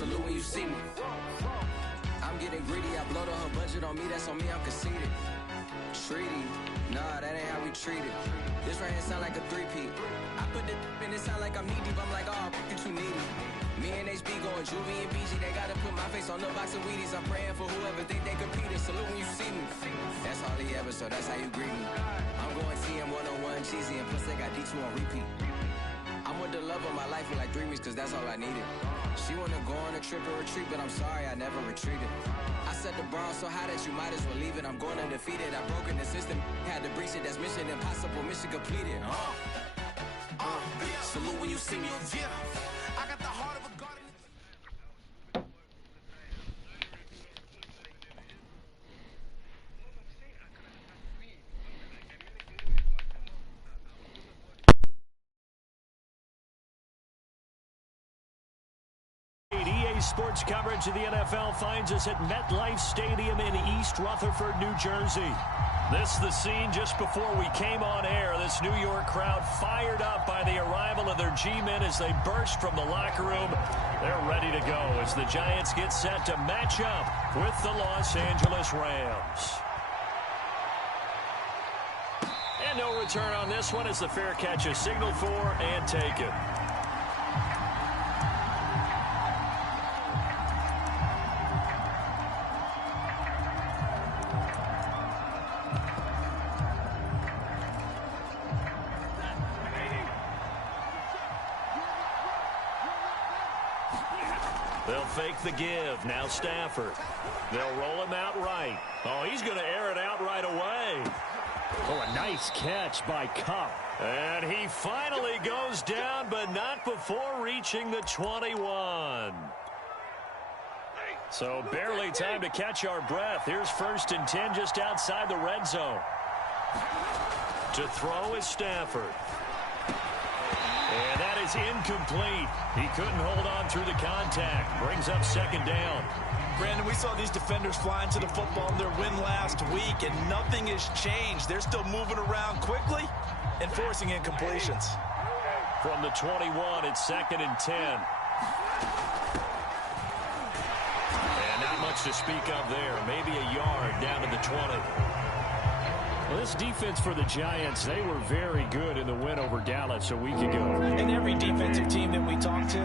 salute when you see me. I'm getting greedy, I blow the whole budget on me, that's on me, I'm conceited. Treaty, nah, that ain't how we treat it. This right here sound like a three-peat. I put the in it sound like I'm knee deep, I'm like, oh, you too needy. Me and HB going Juvie and BG, they gotta put my face on the box of Wheaties. I'm praying for whoever think they competed. Salute when you see me. That's all he ever, so that's how you greet me. I'm going TM 101 cheesy, and plus they got D2 on repeat. I'm with the love of my life for like 3 weeks, cause that's all I needed. She wanna go on a trip or retreat, but I'm sorry, I never retreated. I set the bar so high that you might as well leave it. I'm going undefeated, I broken the system, had to breach it, that's mission impossible, mission completed. Salute when you see me, yeah. I got the heart of a garden. EA Sports coverage of the NFL finds us at MetLife Stadium in East Rutherford, New Jersey. This is the scene just before we came on air. This New York crowd fired up by the arrival of their G-men as they burst from the locker room. They're ready to go as the Giants get set to match up with the Los Angeles Rams. And no return on this one as the fair catch is signaled for and taken. They'll fake the give. Now Stafford. They'll roll him out right. Oh, he's going to air it out right away. Oh, a nice catch by Kupp. And he finally goes down, but not before reaching the 21. So barely time to catch our breath. Here's 1st and 10 just outside the red zone. To throw is Stafford. And that is incomplete. He couldn't hold on through the contact. Brings up 2nd down. Brandon, we saw these defenders flying to the football in their win last week, and nothing has changed. They're still moving around quickly and forcing incompletions. From the 21, it's 2nd and 10. And not much to speak of there. Maybe a yard down to the 20. Well, this defense for the Giants, they were very good in the win over Dallas a week ago. And every defensive team that we talk to,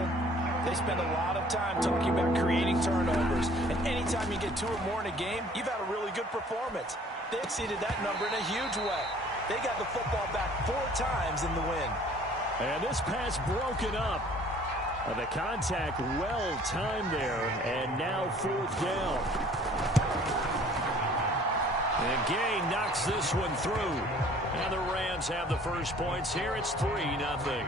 they spend a lot of time talking about creating turnovers. And anytime you get 2 or more in a game, you've had a really good performance. They exceeded that number in a huge way. They got the football back 4 times in the win. And this pass broken up. The contact well timed there. And now 4th down. And Gay knocks this one through. And the Rams have the first points here. It's 3-0.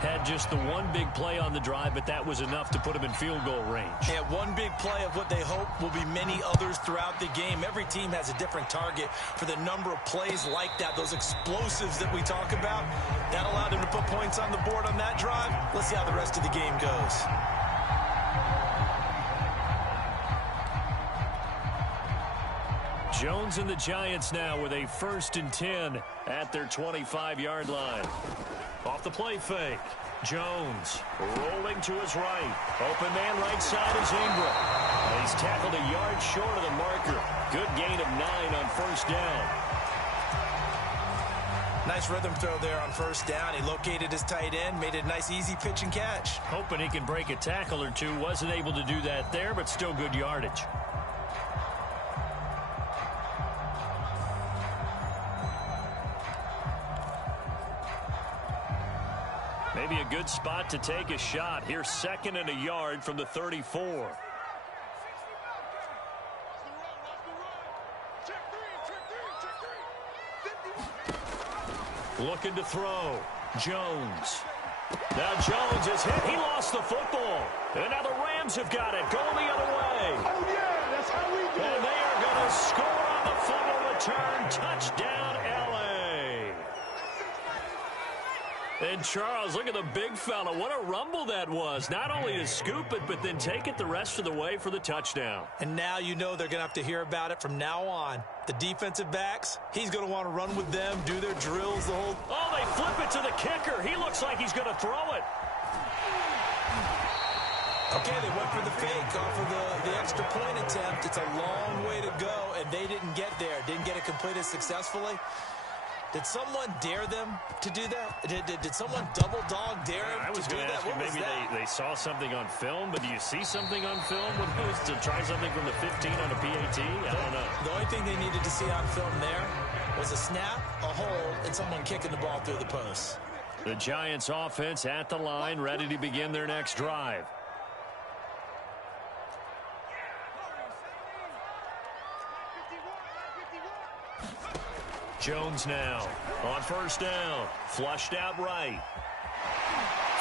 Had just the one big play on the drive, but that was enough to put them in field goal range. Yeah, one big play of what they hope will be many others throughout the game. Every team has a different target for the number of plays like that, those explosives that we talk about. That allowed them to put points on the board on that drive. Let's see how the rest of the game goes. Jones and the Giants now with a 1st and 10 at their 25-yard line. Off the play fake. Jones rolling to his right. Open man right side is Ingram. He's tackled a yard short of the marker. Good gain of 9 on 1st down. Nice rhythm throw there on 1st down. He located his tight end, made a nice easy pitch and catch. Hoping he can break a tackle or two. Wasn't able to do that there, but still good yardage. Maybe a good spot to take a shot. Here's 2nd and a yard from the 34. Looking to throw. Jones. Now Jones is hit. He lost the football. And now the Rams have got it. Going the other way. Oh, yeah, that's how we do it. And they are going to score on the fumble return. Touchdown, L.A. And Charles, look at the big fella. What a rumble that was. Not only to scoop it, but then take it the rest of the way for the touchdown. And now you know they're going to have to hear about it from now on. The defensive backs, he's going to want to run with them, do their drills, the whole... Oh, they flip it to the kicker. He looks like he's going to throw it. Okay, they went for the fake off of the extra point attempt. It's a long way to go, and they didn't get there. Didn't get it completed successfully. Did someone dare them to do that? Did someone double dog dare them I was to do going to that? ask you, maybe they saw something on film, but do you see something on film when it was to try something from the 15 on a PAT? I don't know. The only thing they needed to see on film there was a snap, a hold, and someone kicking the ball through the post. The Giants offense at the line, ready to begin their next drive. Jones now on first down. Flushed out right.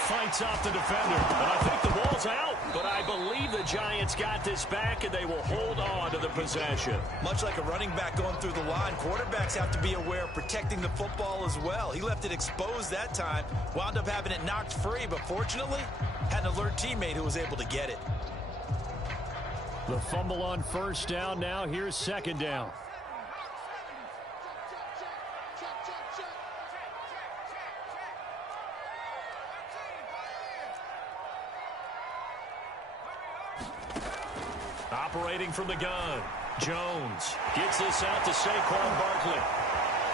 Fights off the defender. And I think the ball's out, but I believe the Giants got this back, and they will hold on to the possession. Much like a running back going through the line, quarterbacks have to be aware of protecting the football as well. He left it exposed that time, wound up having it knocked free, but fortunately, had an alert teammate who was able to get it. The fumble on first down. Now here's second down. Operating from the gun. Jones gets this out to Saquon Barkley.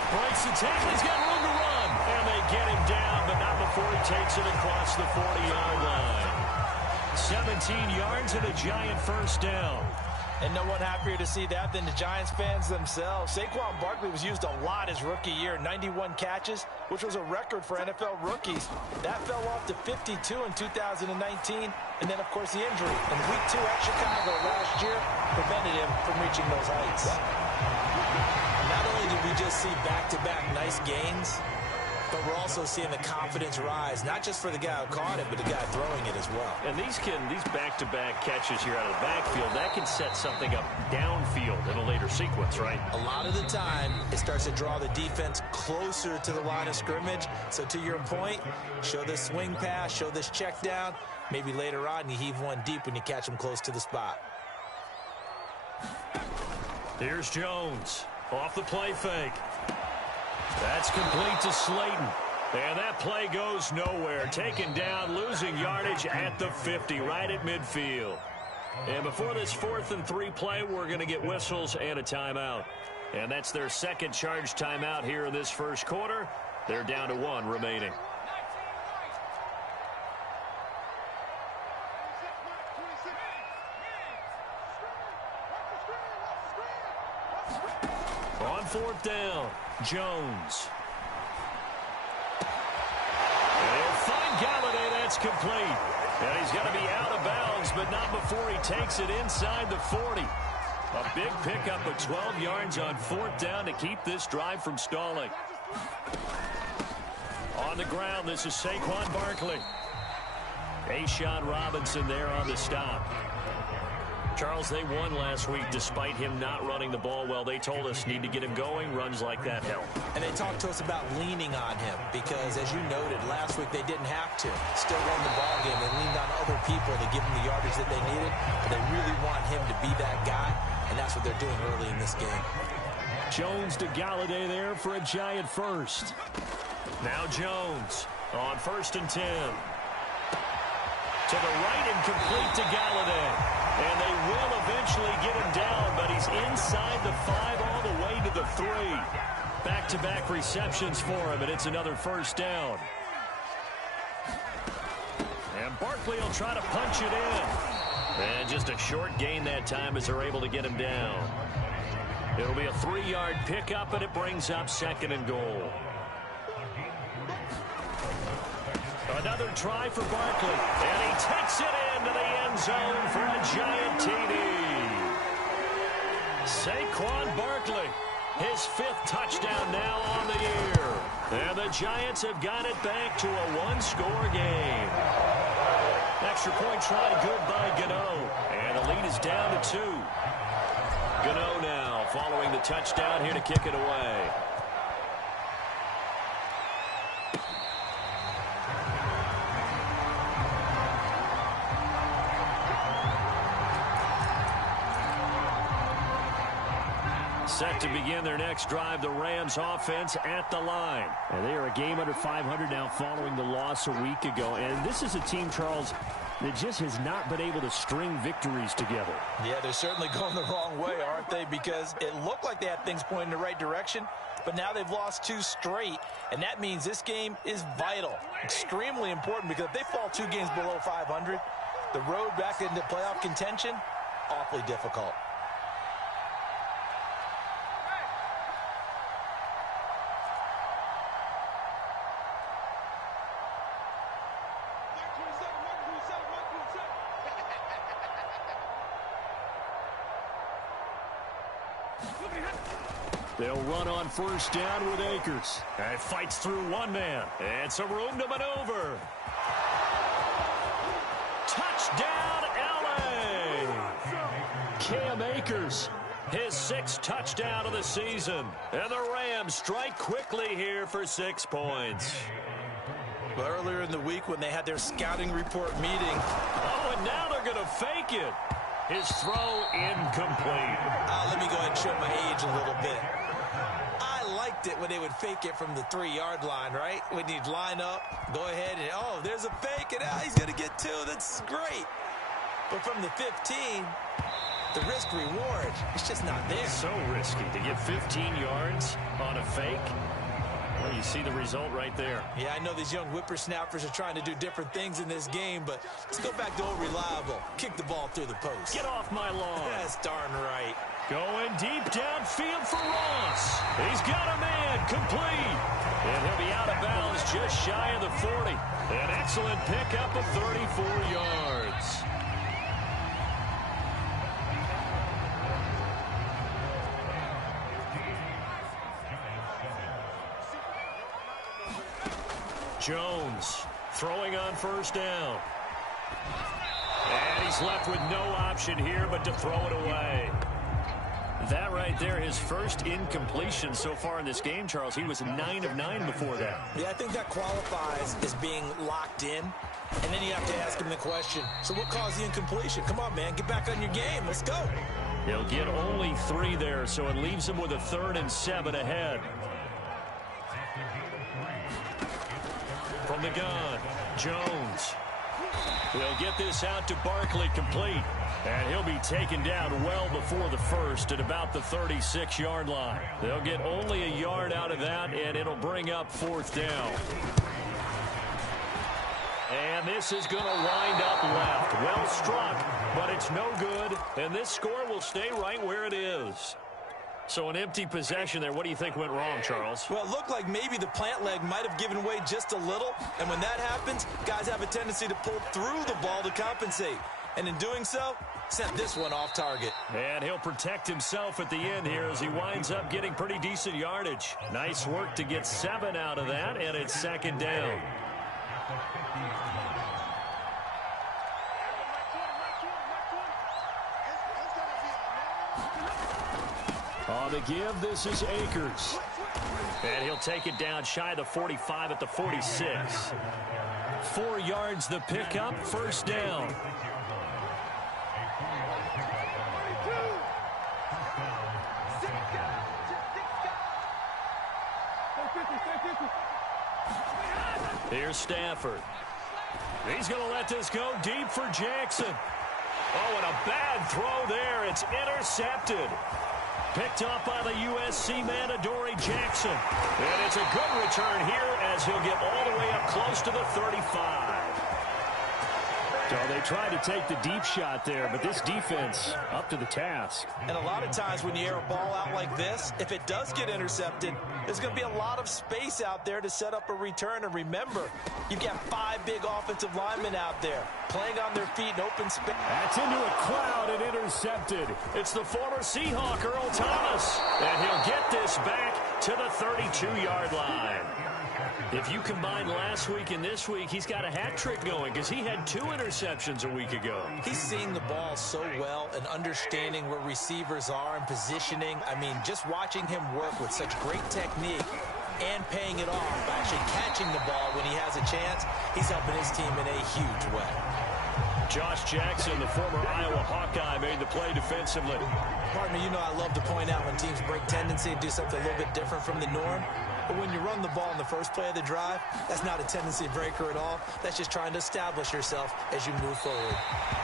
Breaks the tackle. He's got room to run. And they get him down, but not before he takes it across the 40-yard line. 17 yards and a Giant first down. And no one happier to see that than the Giants fans themselves. Saquon Barkley was used a lot his rookie year, 91 catches, which was a record for NFL rookies. That fell off to 52 in 2019, and then, of course, the injury in Week 2 at Chicago last year prevented him from reaching those heights. Not only did we just see back-to-back nice gains, but we're also seeing the confidence rise, not just for the guy who caught it, but the guy throwing it as well. And these back-to-back catches here out of the backfield, that can set something up downfield in a later sequence, right? A lot of the time, it starts to draw the defense closer to the line of scrimmage. So to your point, show this swing pass, show this check down. Maybe later on, you heave one deep when you catch them close to the spot. Here's Jones off the play fake. That's complete to Slayton. And that play goes nowhere. Taken down, losing yardage at the 50, right at midfield. And before this 4th and 3 play, we're going to get whistles and a timeout. And that's their second charge timeout here in this first quarter. They're down to 1 remaining. On 4th down, Jones. They'll find Galladay. That's complete. And he's going to be out of bounds, but not before he takes it inside the 40. A big pickup of 12 yards on 4th down to keep this drive from stalling. On the ground, this is Saquon Barkley. A'Shawn Robinson there on the stop. Charles, they won last week despite him not running the ball well. They told us need to get him going. Runs like that help. And they talked to us about leaning on him because, as you noted, last week they didn't have to. Still won the ball game. They leaned on other people to give them the yardage that they needed. But they really want him to be that guy, and that's what they're doing early in this game. Jones to Galladay there for a Giant first. Now Jones on 1st and 10. To the right and complete to Galladay. And they will eventually get him down, but he's inside the 5 all the way to the 3. Back-to-back receptions for him, and it's another first down. And Barkley will try to punch it in. And just a short gain that time as they're able to get him down. It'll be a 3-yard pickup, and it brings up 2nd and goal. Another try for Barkley, and he takes it into the end zone for a Giant TD. Saquon Barkley, his 5th touchdown now on the year. And the Giants have got it back to a 1-score game. Extra point try good by Gano, and the lead is down to 2. Gano now following the touchdown here to kick it away. Set to begin their next drive, the Rams offense at the line. And they are a game under 500 now following the loss a week ago. And this is a team, Charles, that just has not been able to string victories together. Yeah, they're certainly going the wrong way, aren't they? Because it looked like they had things pointing in the right direction, but now they've lost 2 straight, and that means this game is vital, extremely important, because if they fall 2 games below 500, the road back into playoff contention, awfully difficult. They'll run on first down with Akers. And fights through one man. And some room to maneuver. Touchdown, LA! Cam Akers, his 6th touchdown of the season. And the Rams strike quickly here for 6 points. Well, earlier in the week when they had their scouting report meeting. Oh, and now they're going to fake it. His throw incomplete. Let me go ahead and show my age a little bit. I liked it when they would fake it from the 3-yard line, right? When you'd line up, go ahead and, oh, there's a fake, and he's going to get 2. That's great. But from the 15, the risk-reward, it's just not there. So risky to get 15 yards on a fake. Well, you see the result right there. Yeah, I know these young whippersnappers are trying to do different things in this game, but let's go back to old reliable. Kick the ball through the post. Get off my lawn. That's darn right. Going deep downfield for Ross. He's got a man complete. And he'll be out of bounds just shy of the 40. An excellent pickup of 34 yards. Jones throwing on first down. And he's left with no option here but to throw it away. That right there, his first incompletion so far in this game, Charles. He was 9 of 9 before that. Yeah, I think that qualifies as being locked in. And then you have to ask him the question, so what caused the incompletion? Come on, man, get back on your game. Let's go. He'll get only 3 there, so it leaves him with a 3rd and 7 ahead. From the gun, Jones. He'll get this out to Barkley complete. And he'll be taken down well before the first at about the 36-yard line. They'll get only a yard out of that, and it'll bring up 4th down. And this is going to wind up left. Well struck, but it's no good. And this score will stay right where it is. So an empty possession there. What do you think went wrong, Charles? Well, it looked like maybe the plant leg might have given way just a little. And when that happens, guys have a tendency to pull through the ball to compensate. And in doing so, sent this one off target. And he'll protect himself at the end here as he winds up getting pretty decent yardage. Nice work to get 7 out of that, and it's 2nd down. On the give, this is Akers. And he'll take it down shy of the 45 at the 46. 4 yards the pickup, 1st down. Here's Stafford. He's going to let this go deep for Jackson. Oh, and a bad throw there. It's intercepted. Picked up by the USC man, Adoree Jackson. And it's a good return here as he'll get all the way up close to the 35. So they tried to take the deep shot there, but this defense up to the task. And a lot of times when you air a ball out like this, if it does get intercepted, there's going to be a lot of space out there to set up a return. And remember, you've got 5 big offensive linemen out there playing on their feet in open space. That's into a crowd and intercepted. It's the former Seahawk, Earl Thomas. And he'll get this back to the 32-yard line. If you combine last week and this week, he's got a hat trick going because he had 2 interceptions a week ago. He's seeing the ball so well and understanding where receivers are and positioning. I mean, just watching him work with such great technique and paying it off by actually catching the ball when he has a chance, he's helping his team in a huge way. Josh Jackson, the former Iowa Hawkeye, made the play defensively. Partner, you know I love to point out when teams break tendency and do something a little bit different from the norm. But when you run the ball in the first play of the drive, that's not a tendency breaker at all. That's just trying to establish yourself as you move forward.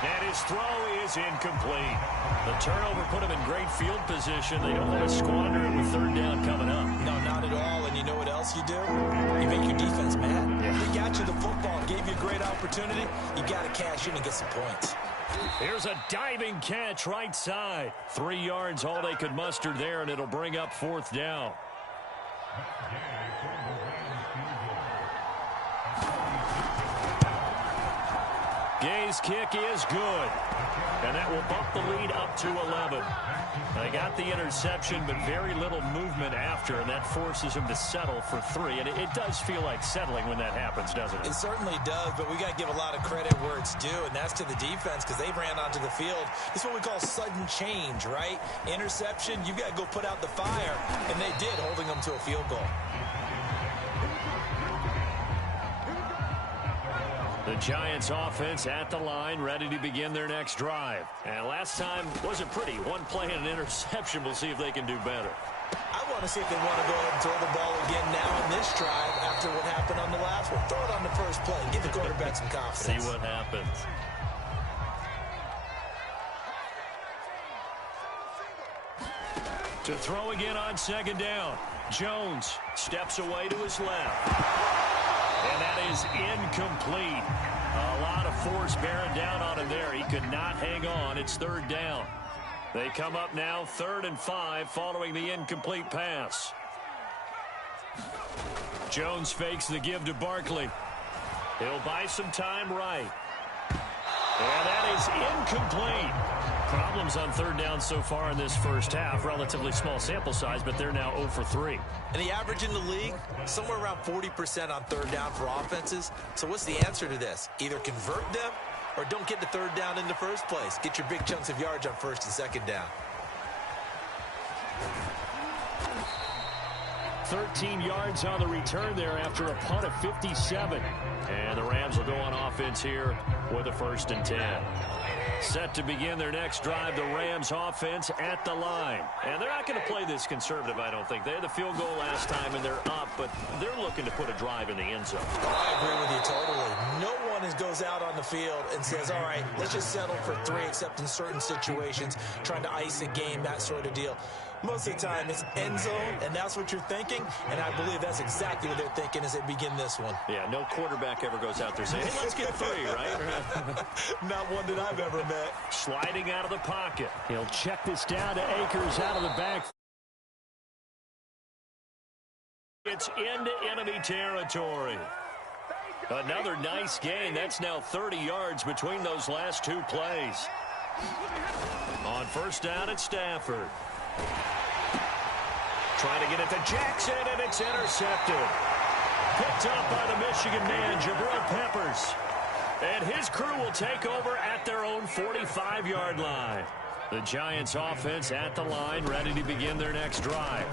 And his throw is incomplete. The turnover put him in great field position. They don't want to squander it with third down coming up. No, not at all. And you know what else you do? You make your defense mad. Yeah. They got you the football, gave you a great opportunity. You got to cash in and get some points. Here's a diving catch right side. 3 yards, all they could muster there, and it'll bring up fourth down. Gay's kick is good, and that will bump the lead up to 11. They got the interception, but very little movement after, and that forces him to settle for 3. And it does feel like settling when that happens, doesn't it? It certainly does, but we got to give a lot of credit where it's due, and that's to the defense because they ran onto the field. It's what we call sudden change, right? Interception, you got to go put out the fire, and they did, holding them to a field goal. The Giants offense at the line, ready to begin their next drive. And last time wasn't pretty. One play and an interception. We'll see if they can do better. I want to see if they want to go ahead and throw the ball again now in this drive after what happened on the last one. Throw it on the first play. Give the quarterback some confidence. See what happens. To throw again on second down. Jones steps away to his left. And that is incomplete. A lot of force bearing down on him there. He could not hang on. It's third down. They come up now 3rd and 5 following the incomplete pass. Jones fakes the give to Barkley. He'll buy some time right. And that is incomplete. Problems on third down so far in this first half. Relatively small sample size, but they're now 0 for 3. And the average in the league, somewhere around 40% on third down for offenses. So what's the answer to this? Either convert them or don't get the third down in the first place. Get your big chunks of yards on first and second down. 13 yards on the return there after a punt of 57. And the Rams will go on offense here with a 1st and 10. Set to begin their next drive, the Rams offense at the line. And they're not going to play this conservative, I don't think. They had the field goal last time, and they're up, but they're looking to put a drive in the end zone. I agree with you totally. No one goes out on the field and says, all right, let's just settle for 3, except in certain situations, trying to ice a game, that sort of deal. Most of the time, it's end zone, and that's what you're thinking, and I believe that's exactly what they're thinking as they begin this one. Yeah, no quarterback ever goes out there saying, hey, let's get 3, right? Not one that I've ever met. Sliding out of the pocket. He'll check this down to Akers out of the back. It's into enemy territory. Another nice gain. That's now 30 yards between those last 2 plays. On first down, it's Stafford. Trying to get it to Jackson, and it's intercepted. Picked up by the Michigan man, Jabril Peppers. And his crew will take over at their own 45-yard line. The Giants offense at the line, ready to begin their next drive.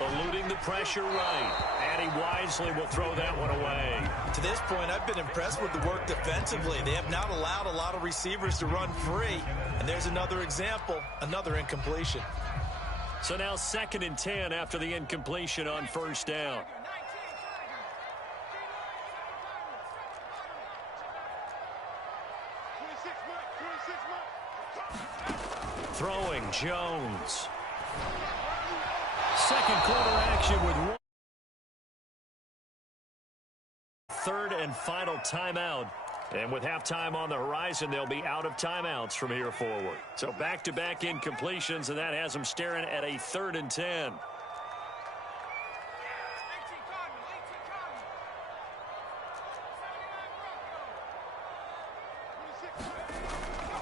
Eluding the pressure right. And he wisely will throw that one away. To this point, I've been impressed with the work defensively. They have not allowed a lot of receivers to run free. And there's another example, another incompletion. So now 2nd and 10 after the incompletion on first down. Throwing Jones. Second quarter action with 1. 3rd and final timeout. And with halftime on the horizon, they'll be out of timeouts from here forward. So back-to-back incompletions, and that has them staring at a 3rd and 10.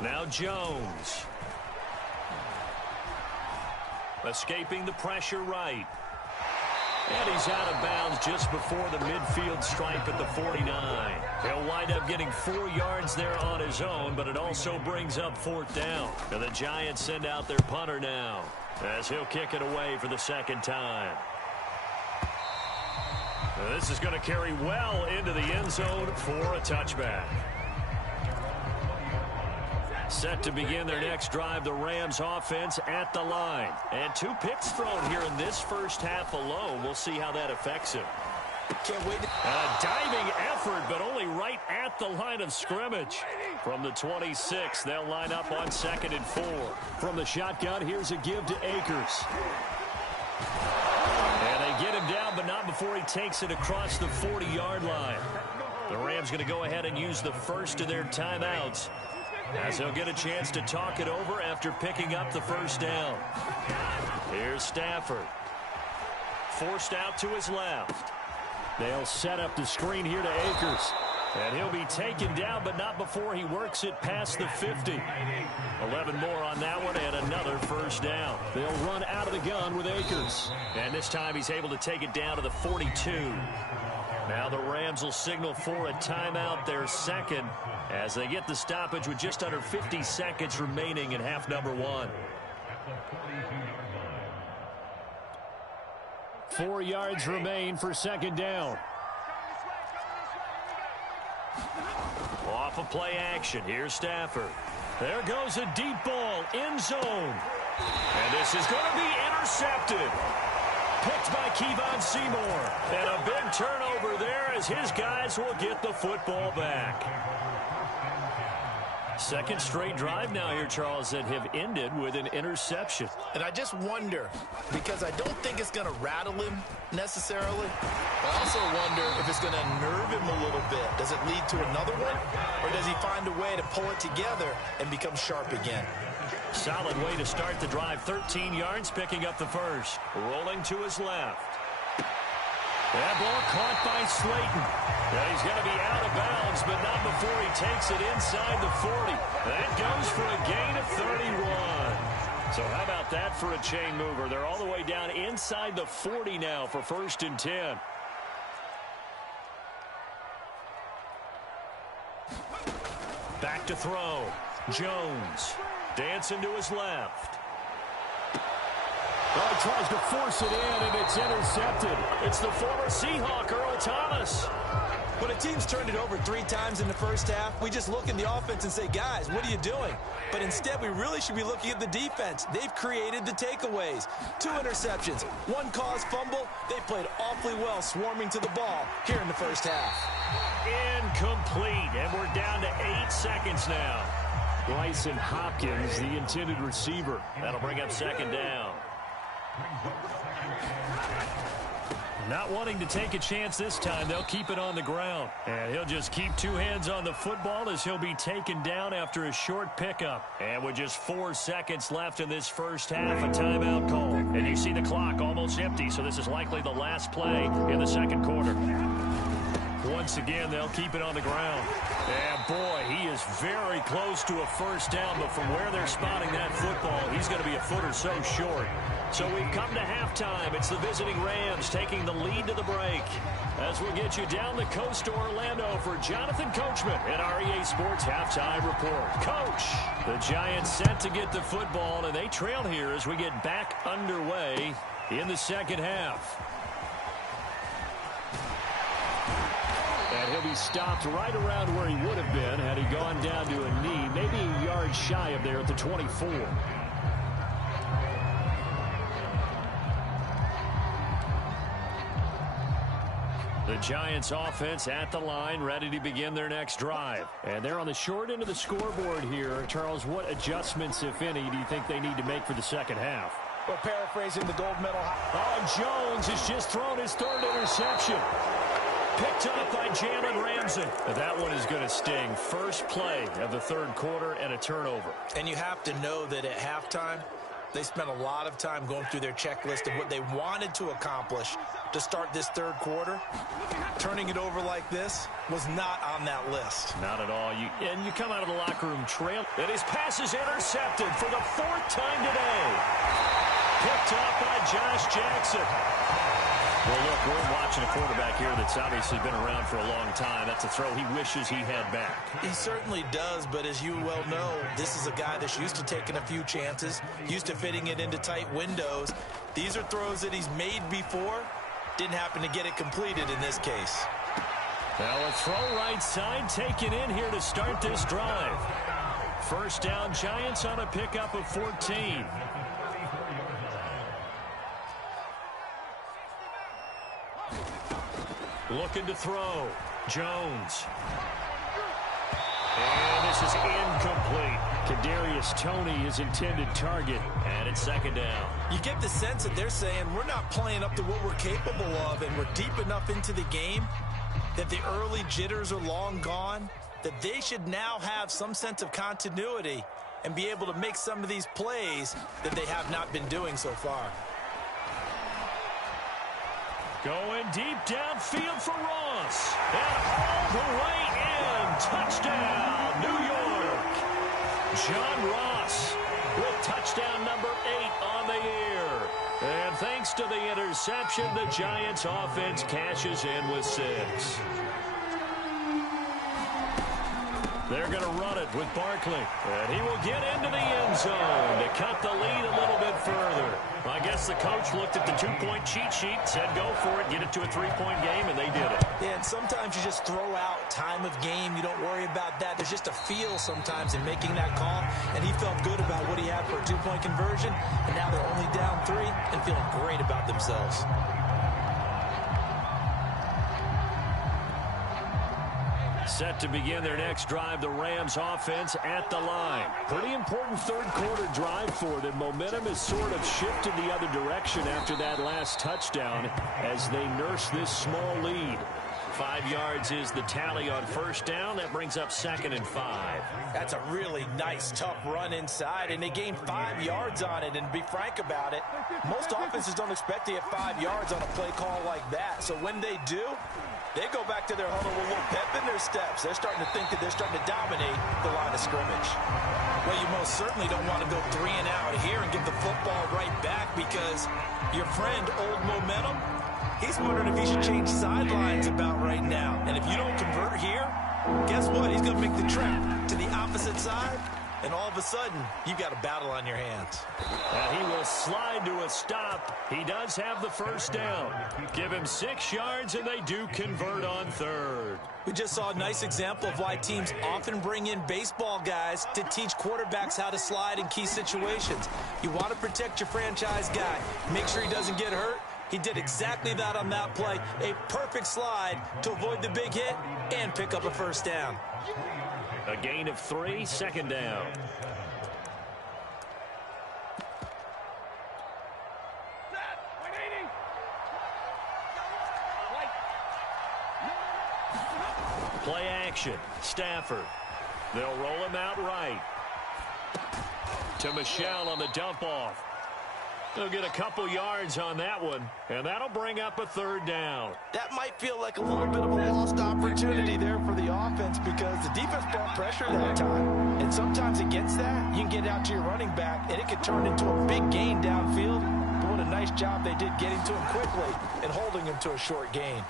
Now Jones. Escaping the pressure right. And he's out of bounds just before the midfield stripe at the 49. He'll wind up getting 4 yards there on his own, but it also brings up 4th down. And the Giants send out their punter now, as he'll kick it away for the 2nd time. And this is going to carry well into the end zone for a touchback. Set to begin their next drive, the Rams offense at the line. And 2 picks thrown here in this first half alone. We'll see how that affects him. Can't wait. A diving effort, but only right at the line of scrimmage. From the 26, they'll line up on 2nd and 4. From the shotgun, here's a give to Akers. And they get him down, but not before he takes it across the 40-yard line. The Rams going to go ahead and use the first of their timeouts, as they'll get a chance to talk it over after picking up the first down. Here's Stafford. Forced out to his left. They'll set up the screen here to Akers. And he'll be taken down, but not before he works it past the 50. 11 more on that one and another first down. They'll run out of the gun with Akers. And this time he's able to take it down to the 42. Now the Rams will signal for a timeout, their second, as they get the stoppage with just under 50 seconds remaining in half number 1. 4 yards remain for 2nd down. Off of play action. Here's Stafford. There goes a deep ball. End zone. And this is going to be intercepted. Picked by Kevon Seymour. And a big turnover there as his guys will get the football back. Second straight drive now here, Charles, that have ended with an interception. And I just wonder, because I don't think it's going to rattle him necessarily. I also wonder if it's going to nerve him a little bit. Does it lead to another one? Or does he find a way to pull it together and become sharp again? Solid way to start the drive. 13 yards, picking up the first. Rolling to his left. That ball caught by Slayton. And he's going to be out of bounds, but not before he takes it inside the 40. That goes for a gain of 31. So how about that for a chain mover? They're all the way down inside the 40 now for 1st and 10. Back to throw. Jones dancing to his left. Oh, he tries to force it in, and it's intercepted. It's the former Seahawk, Earl Thomas. When a team's turned it over 3 times in the first half, we just look in the offense and say, guys, what are you doing? But instead, we really should be looking at the defense. They've created the takeaways. 2 interceptions, 1 caused fumble. They played awfully well swarming to the ball here in the first half. Incomplete, and we're down to 8 seconds now. Bryson Hopkins, the intended receiver. That'll bring up 2nd down. Not wanting to take a chance this time, they'll keep it on the ground. And he'll just keep 2 hands on the football as he'll be taken down after a short pickup. And with just 4 seconds left in this first half, a timeout call. And you see the clock almost empty, so this is likely the last play in the 2nd quarter. Once again, they'll keep it on the ground. And boy, he is very close to a first down, but from where they're spotting that football, he's going to be a foot or so short. So we've come to halftime. It's the visiting Rams taking the lead to the break. As we'll get you down the coast to Orlando for Jonathan Coachman at our EA Sports Halftime Report. Coach, the Giants set to get the football, and they trail here as we get back underway in the 2nd half. And he'll be stopped right around where he would have been had he gone down to a knee, maybe a yard shy of there at the 24. The Giants offense at the line, ready to begin their next drive. And they're on the short end of the scoreboard here. Charles, what adjustments, if any, do you think they need to make for the 2nd half? Well, paraphrasing the gold medal. Jones has just thrown his 3rd interception. Picked up by Jalen Ramsey. That one is going to sting. First play of the 3rd quarter and a turnover. And you have to know that at halftime, they spent a lot of time going through their checklist of what they wanted to accomplish to start this 3rd quarter. Turning it over like this was not on that list. Not at all. And you come out of the locker room trail. And his pass is intercepted for the 4th time today. Picked up by Josh Jackson. Well, look, we're watching a quarterback here that's obviously been around for a long time. That's a throw he wishes he had back. He certainly does, but as you well know, this is a guy that's used to taking a few chances, used to fitting it into tight windows. These are throws that he's made before. Didn't happen to get it completed in this case. Now a throw right side taken in here to start this drive. First down, Giants on a pickup of 14. Looking to throw. Jones. And this is incomplete. Kadarius Toney, his intended target, and it's second down. You get the sense that they're saying we're not playing up to what we're capable of, and we're deep enough into the game that the early jitters are long gone, that they should now have some sense of continuity and be able to make some of these plays that they have not been doing so far. Going deep downfield for Ross. And all the way in. Touchdown, New York. John Ross with touchdown number 8 on the year. And thanks to the interception, the Giants offense cashes in with 6. They're going to run it with Barkley. And he will get into the end zone to cut the lead a little bit further. I guess the coach looked at the 2-point cheat sheet, said go for it, get it to a 3-point game, and they did it. Yeah, and sometimes you just throw out time of game. You don't worry about that. There's just a feel sometimes in making that call, and he felt good about what he had for a 2-point conversion, and now they're only down 3 and feeling great about themselves. Set to begin their next drive, the Rams offense at the line. Pretty important third-quarter drive for them. Momentum has sort of shifted the other direction after that last touchdown as they nurse this small lead. 5 yards is the tally on first down. That brings up 2nd and 5. That's a really nice, tough run inside, and they gained 5 yards on it. And to be frank about it, most offenses don't expect to get 5 yards on a play call like that. So when they do, they go back to their huddle with a little pep in their steps. They're starting to think that they're starting to dominate the line of scrimmage. Well, you most certainly don't want to go 3 and out here and get the football right back, because your friend, Old Momentum, he's wondering if he should change sidelines about right now. And if you don't convert here, guess what? He's going to make the trip to the opposite side, and all of a sudden, you've got a battle on your hands. And he will slide to a stop. He does have the first down. Give him 6 yards, and they do convert on third. We just saw a nice example of why teams often bring in baseball guys to teach quarterbacks how to slide in key situations. You want to protect your franchise guy. Make sure he doesn't get hurt. He did exactly that on that play. A perfect slide to avoid the big hit and pick up a first down. A gain of 3, second down. Play action. Stafford. They'll roll him out right. To Michel on the dump off. They'll get a couple yards on that one, and that'll bring up a third down. That might feel like a little bit of a lost opportunity there for the offense, because the defense brought pressure that time. And sometimes against that, you can get out to your running back, and it could turn into a big gain downfield. But what a nice job they did getting to him quickly and holding him to a short gain.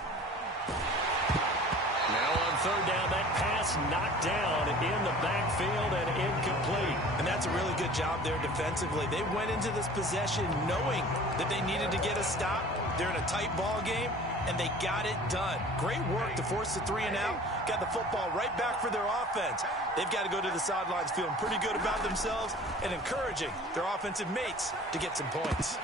Now on third down, that pass knocked down in the backfield and incomplete. And that's a really good job there defensively. They went into this possession knowing that they needed to get a stop. They're in a tight ball game, and they got it done. Great work to force the 3 and out. Got the football right back for their offense. They've got to go to the sidelines feeling pretty good about themselves and encouraging their offensive mates to get some points.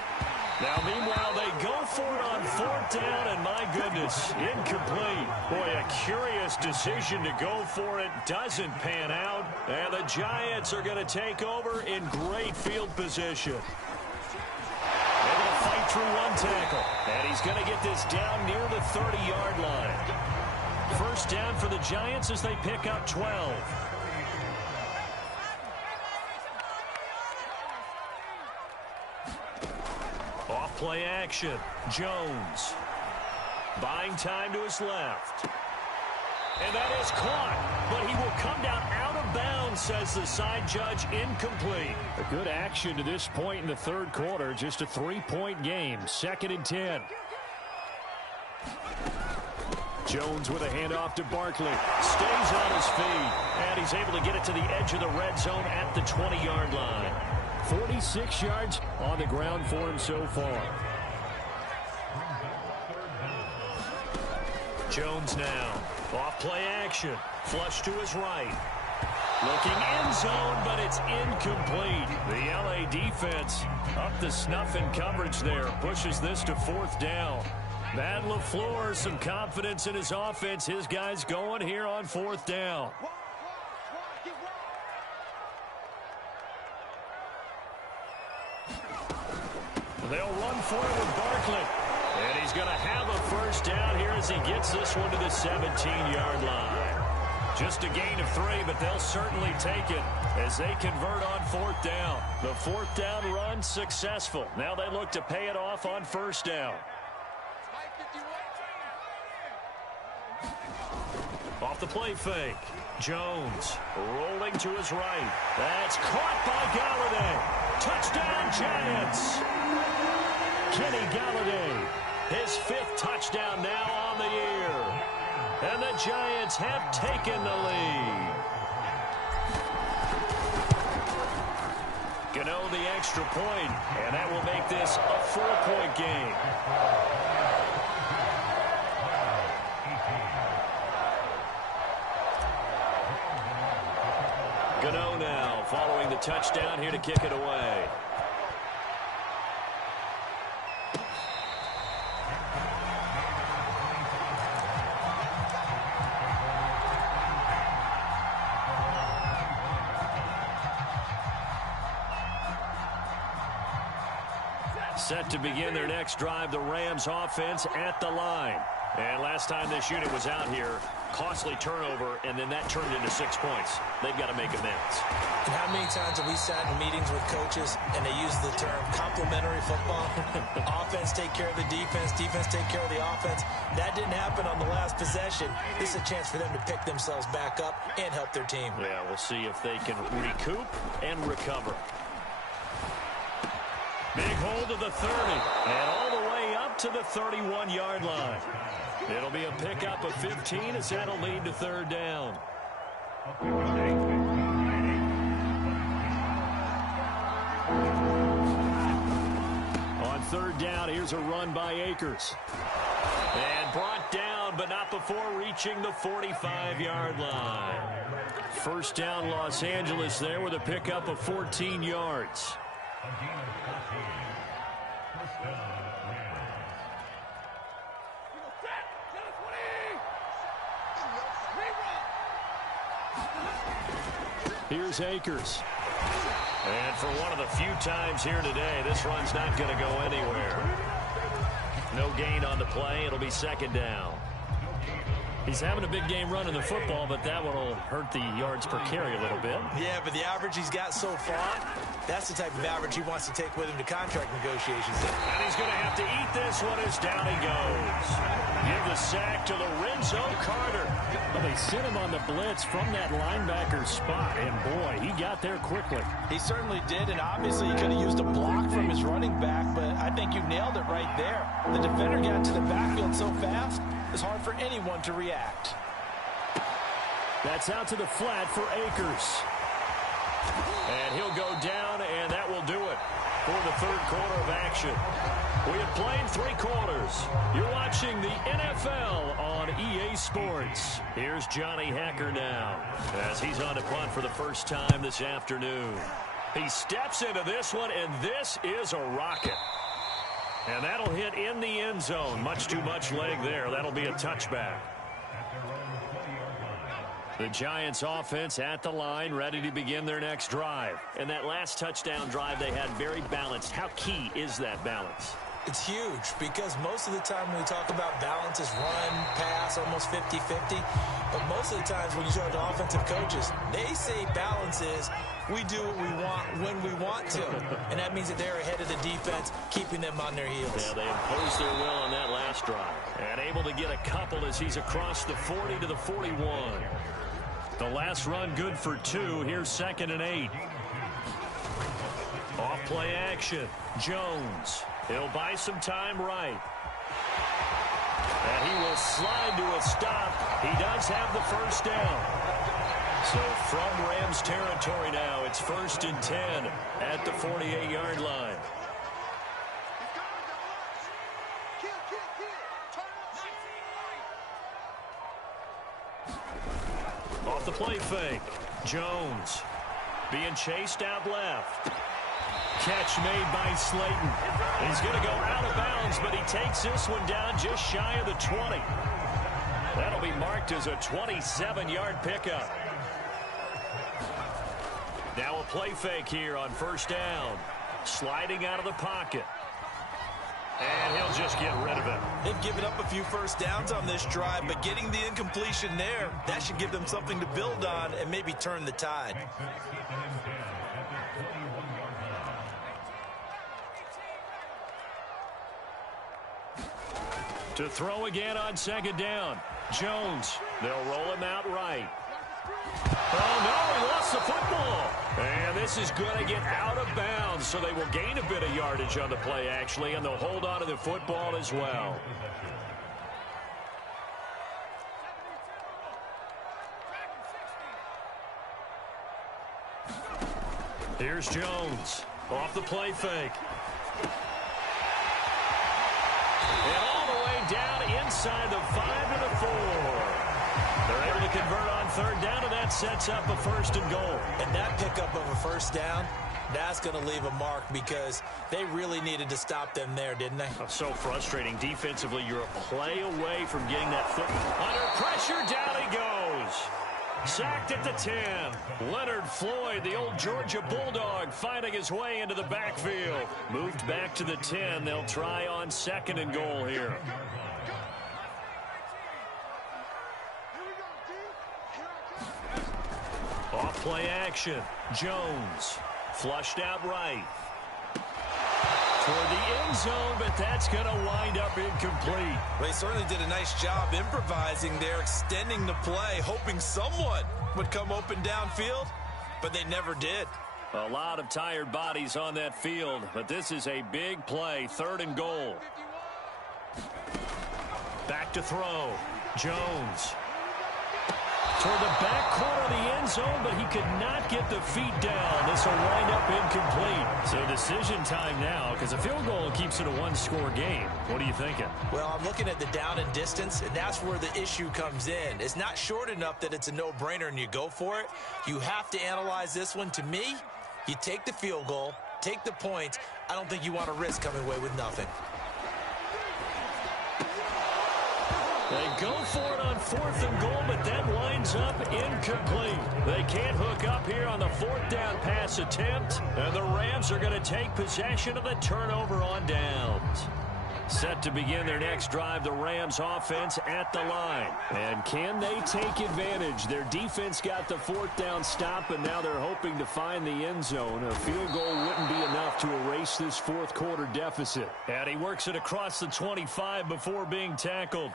Now, meanwhile, they go for it on fourth down, and my goodness, incomplete. Boy, a curious decision to go for it. Doesn't pan out, and the Giants are going to take over in great field position. Able to fight through one tackle, and he's going to get this down near the 30-yard line. First down for the Giants as they pick up 12. Off play action. Jones. Buying time to his left. And that is caught. But he will come down out of bounds, says the side judge. Incomplete. A good action to this point in the third quarter. Just a 3-point game. 2nd and 10. Jones with a handoff to Barkley. Stays on his feet. And he's able to get it to the edge of the red zone at the 20-yard line. 46 yards on the ground for him so far. Jones now. Off play action. Flush to his right. Looking end zone, but it's incomplete. The LA defense up to snuff in coverage there. Pushes this to 4th down. Matt LaFleur, some confidence in his offense. His guys going here on 4th down. They'll run for it with Barkley. And he's going to have a first down here as he gets this one to the 17-yard line. Just a gain of 3, but they'll certainly take it as they convert on 4th down. The 4th down run successful. Now they look to pay it off on 1st down. Off the play fake. Jones rolling to his right. That's caught by Galladay. Touchdown, Giants. Kenny Galladay, his 5th touchdown now on the year. And the Giants have taken the lead. Gano the extra point, and that will make this a 4-point game. Gano now following the touchdown here to kick it away. Set to begin their next drive, the Rams offense at the line. And last time this unit was out here, costly turnover, and then that turned into 6 points. They've got to make amends. And how many times have we sat in meetings with coaches and they use the term complementary football? Offense take care of the defense, defense take care of the offense. That didn't happen on the last possession. This is a chance for them to pick themselves back up and help their team. Yeah, we'll see if they can recoup and recover. Big hold of the 30, and all the way up to the 31-yard line. It'll be a pickup of 15 as that'll lead to 3rd down. On 3rd down, here's a run by Akers. And brought down, but not before reaching the 45-yard line. 1st down, Los Angeles there with a pickup of 14 yards. Here's Akers. And for one of the few times here today, this run's not going to go anywhere. No gain on the play. It'll be 2nd down. He's having a big game running the football, but that one will hurt the yards per carry a little bit. Yeah, but the average he's got so far, that's the type of average he wants to take with him to contract negotiations. And he's going to have to eat this one as down he goes. Give the sack to Lorenzo Carter. Well, they sent him on the blitz from that linebacker spot, and boy, he got there quickly. He certainly did, and obviously he could have used a block from his running back, but I think you nailed it right there. The defender got to the backfield so fast, it's hard for anyone to react. That's out to the flat for Akers. And he'll go down, and that will do it for the 3rd quarter of action. We have played 3 quarters. You're watching the NFL on EA Sports. Here's Johnny Hacker now as he's on to punt for the first time this afternoon. He steps into this one, and this is a rocket. And that'll hit in the end zone. Much too much leg there. That'll be a touchback. The Giants offense at the line, ready to begin their next drive. And that last touchdown drive they had very balanced. How key is that balance? It's huge because most of the time when we talk about balance is run, pass, almost 50-50. But most of the times when you talk to offensive coaches, they say balance is we do what we want when we want to. And that means that they're ahead of the defense, keeping them on their heels. Yeah, they imposed their will on that last drive. And able to get a couple as he's across the 40 to the 41. The last run good for 2. Here's 2nd and 8. Off play action. Jones. He'll buy some time right. And he will slide to a stop. He does have the first down. So from Rams territory now, it's 1st and 10 at the 48-yard line. Off the play fake. Jones being chased out left. Catch made by Slayton. He's going to go out of bounds, but he takes this one down just shy of the 20. That'll be marked as a 27-yard pickup. Now a play fake here on first down. Sliding out of the pocket. And he'll just get rid of it. They've given up a few first downs on this drive, but getting the incompletion there, that should give them something to build on and maybe turn the tide. To throw again on second down. Jones. They'll roll him out right. Oh, no, he lost the football. And this is going to get out of bounds, so they will gain a bit of yardage on the play, actually, and they'll hold on to the football as well. Here's Jones. Off the play fake. And all the way down inside the 5 to the 4. They're able to convert on third down, and that sets up a first and goal. And that pickup of a first down, that's going to leave a mark because they really needed to stop them there, didn't they? Oh, so frustrating. Defensively, you're a play away from getting that foot. Under pressure, down he goes. Sacked at the 10. Leonard Floyd, the old Georgia Bulldog, finding his way into the backfield. Moved back to the 10. They'll try on second and goal here. Off play action. Jones. Flushed out right. Toward the end zone, but that's going to wind up incomplete. Well, he certainly did a nice job improvising there, extending the play, hoping someone would come open downfield, but they never did. A lot of tired bodies on that field, but this is a big play, third and goal. Back to throw. Jones. Toward the back corner of the end zone, but he could not get the feet down. This will wind up incomplete. So decision time now, because a field goal keeps it a one-score game. What are you thinking? Well, I'm looking at the down and distance, and that's where the issue comes in. It's not short enough that it's a no-brainer and you go for it. You have to analyze this one. To me, you take the field goal, take the points. I don't think you want to risk coming away with nothing. They go for it on fourth and goal, but that winds up incomplete. They can't hook up here on the fourth down pass attempt, and the Rams are going to take possession of the turnover on downs. Set to begin their next drive, the Rams offense at the line. And can they take advantage? Their defense got the fourth down stop, and now they're hoping to find the end zone. A field goal wouldn't be enough to erase this fourth quarter deficit. And he works it across the 25 before being tackled.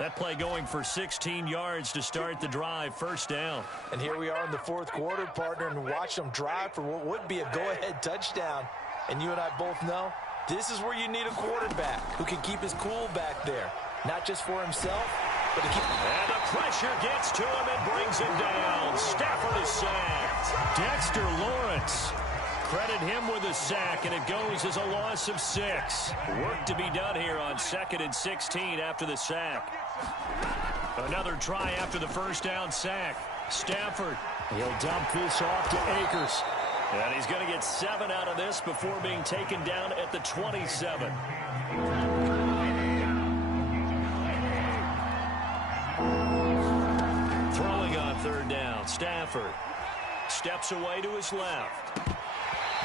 That play going for 16 yards to start the drive, first down. And here we are in the fourth quarter, partner, and watch them drive for what would be a go-ahead touchdown. And you and I both know this is where you need a quarterback who can keep his cool back there. Not just for himself, but to keep... And the pressure gets to him and brings him down. Stafford is sacked. Dexter Lawrence. Credit him with a sack, and it goes as a loss of 6. Work to be done here on 2nd and 16 after the sack. Another try after the first down sack. Stafford, he'll dump this off to Akers. And he's going to get 7 out of this before being taken down at the 27. Throwing on third down, Stafford steps away to his left.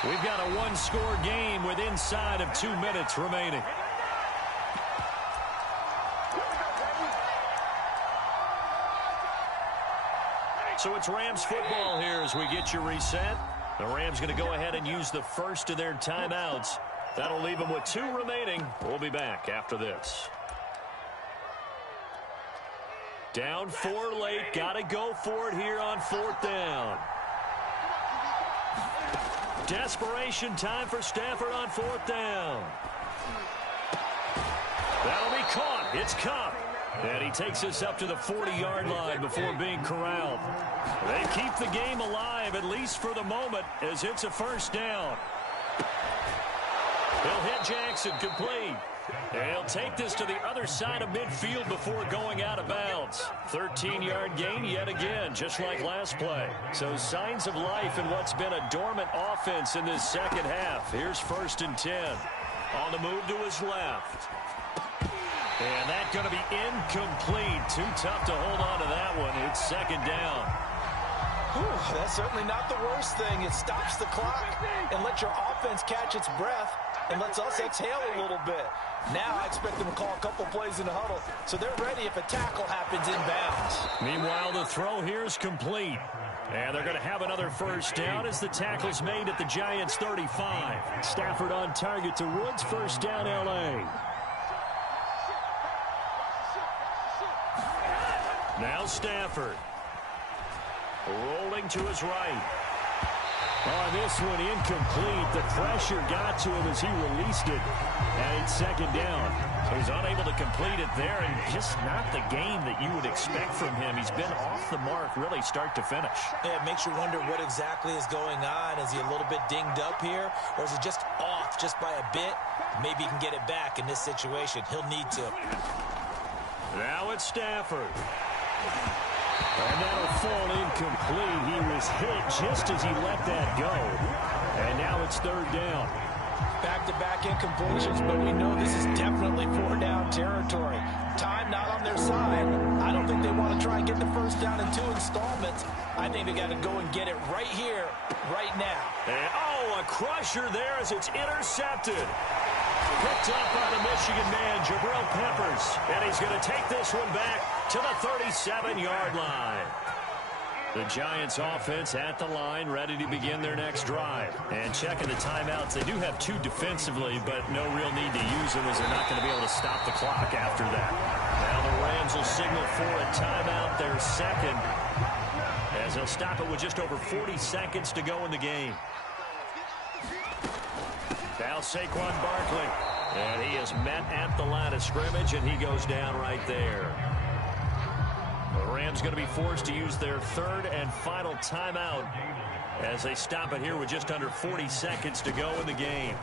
We've got a one-score game with inside of 2 minutes remaining. So it's Rams football here as we get you reset. The Rams going to go ahead and use the first of their timeouts. That'll leave them with 2 remaining. We'll be back after this. Down 4 late. Got to go for it here on 4th down. Desperation time for Stafford on 4th down. That'll be caught. It's Cup. And he takes us up to the 40-yard line before being corralled. They keep the game alive, at least for the moment, as it's a first down. He'll hit Jackson, complete. And he'll take this to the other side of midfield before going out of bounds. 13-yard gain yet again, just like last play. So signs of life in what's been a dormant offense in this second half. Here's 1st and 10. On the move to his left. And that's going to be incomplete. Too tough to hold on to that one. It's 2nd down. Whew, that's certainly not the worst thing. It stops the clock and lets your offense catch its breath and lets us exhale a little bit. Now I expect them to call a couple plays in the huddle so they're ready if a tackle happens inbounds. Meanwhile, the throw here is complete. And they're going to have another 1st down as the tackle's made at the Giants' 35. Stafford on target to Woods. 1st down, L.A. Now Stafford. Rolling to his right. On this one, incomplete. The pressure got to him as he released it. And it's 2nd down. So he's unable to complete it there, and just not the game that you would expect from him. He's been off the mark, really, start to finish. Yeah, it makes you wonder what exactly is going on. Is he a little bit dinged up here, or is he just off just by a bit? Maybe he can get it back in this situation. He'll need to. Now it's Stafford. And that'll fall incomplete. He was hit just as he let that go. And now it's 3rd down. Back-to-back incompletions, but we know this is definitely 4-down territory. Time not on their side. I don't think they want to try and get the 1st down in 2 installments. I think they got to go and get it right here, right now. And, a crusher there as it's intercepted. Picked up by the Michigan man, Jabril Peppers. And he's going to take this one back to the 37-yard line. The Giants offense at the line, ready to begin their next drive. And checking the timeouts, they do have 2 defensively, but no real need to use them as they're not going to be able to stop the clock after that. Now the Rams will signal for a timeout, their 2nd, as they'll stop it with just over 40 seconds to go in the game. Now Saquon Barkley, and he is met at the line of scrimmage, and he goes down right there. The Rams going to be forced to use their 3rd and final timeout as they stop it here with just under 40 seconds to go in the game.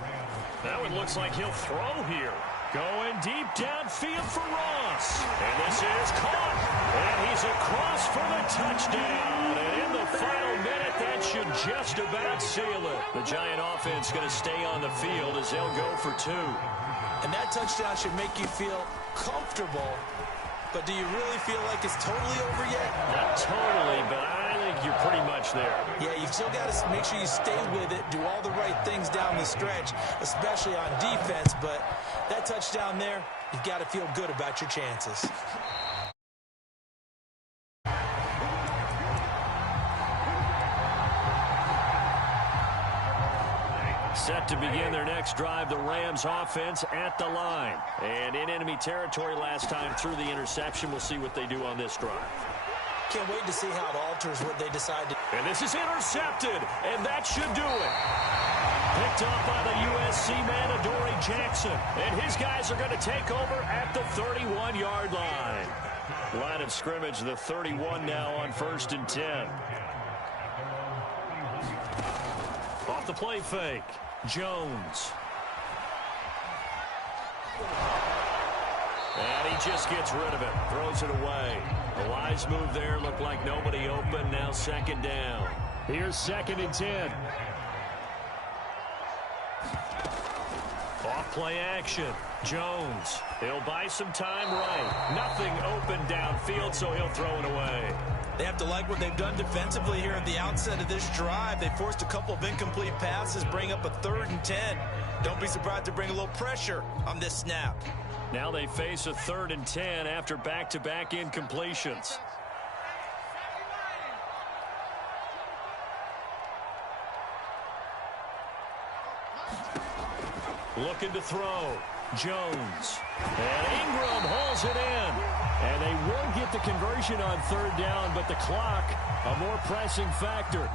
That one looks like he'll throw here. Going deep downfield for Ross. And this is caught. And he's across for the touchdown. And in the final minute, that should just about seal it. The Giant offense going to stay on the field as they'll go for 2. And that touchdown should make you feel comfortable. But do you really feel like it's totally over yet? Not totally, but I think you're pretty much there. Yeah, you've still got to make sure you stay with it, do all the right things down the stretch, especially on defense. But that touchdown there, you've got to feel good about your chances. Set to begin their next drive, the Rams offense at the line. And in enemy territory last time through the interception. We'll see what they do on this drive. Can't wait to see how it alters what they decide to. And this is intercepted, and that should do it. Picked up by the USC man, Adoree Jackson. And his guys are going to take over at the 31-yard line. Line of scrimmage, the 31 now on 1st and 10. Off the play fake. Jones. And he just gets rid of it. Throws it away. A wise move there. Looked like nobody open. Now 2nd down. Here's 2nd and 10. Off play action. Jones. He'll buy some time right. Nothing open downfield, so he'll throw it away. They have to like what they've done defensively here at the outset of this drive. They forced a couple of incomplete passes, bring up a 3rd and 10. Don't be surprised to bring a little pressure on this snap. Now they face a 3rd and 10 after back-to-back incompletions. Looking to throw. Jones. And Ingram hauls it in. And they will get the conversion on 3rd down, but the clock, a more pressing factor.